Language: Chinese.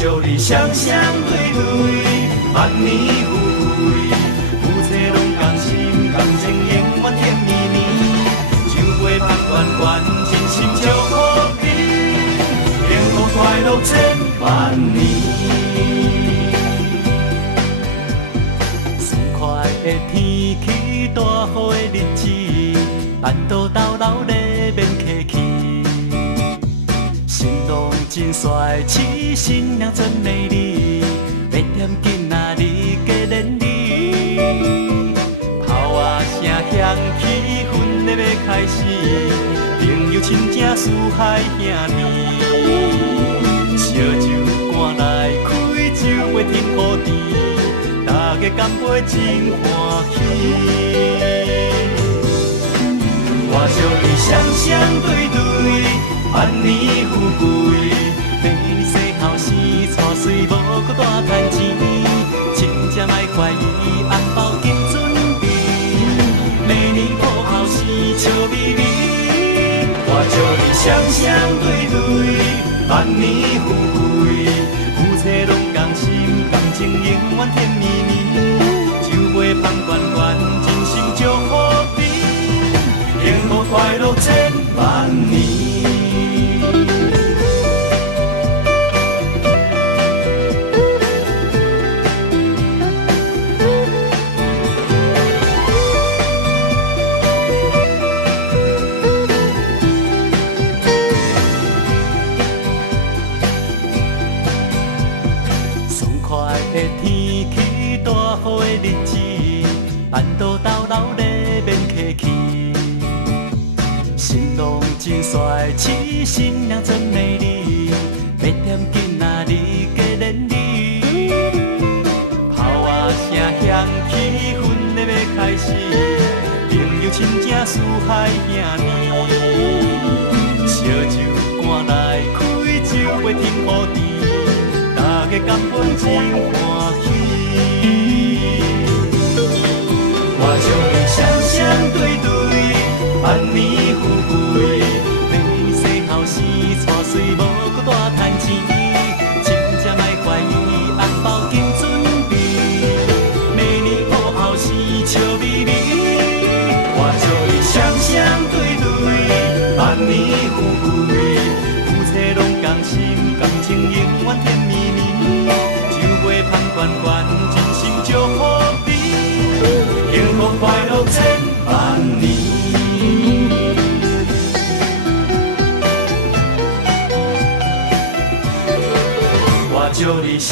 祝你双双对对，万年富贵，夫妻拢同心，感情永远甜蜜蜜，酒杯香滚滚，真心祝福你，幸福快乐千万年。爽快的天气，大雨的日子，办桌斗楼咧免客气。新郎真帅气，新娘真美丽，要点囡仔日加连理。炮啊声响起，婚礼要开始，朋友亲戚四海兄弟，烧酒赶来开酒杯添好甜，大家干杯真欢喜。我祝你双双对对，万年富贵，美丽细后生，娶水无搁大赚钱，亲戚莫怀疑，红包紧准备，每年过后生笑眯眯。我祝你双双对对，万年富贵，夫妻拢同心，感情永远甜蜜蜜，酒杯香滚滚，真心祝福你，幸福快乐千万年。的天气，大雨的日子，办桌斗楼咧免客气。新郎真帅气，新娘真美丽，要点囡仔日加连理。炮啊声响起，婚礼要开始，朋友亲戚四海兄弟，烧酒赶来开酒杯添好甜。大家干杯真欢喜，我祝你双双对对，万年富贵，美丽细后生，娶水无搁大赚钱，亲戚莫怀疑，红包紧准备，每年过后生笑眯眯。我祝你双双对对，万年富贵，夫妻拢同心，感情永远甜蜜。香滚滚，真心祝福你，幸福快乐千万年。我祝你双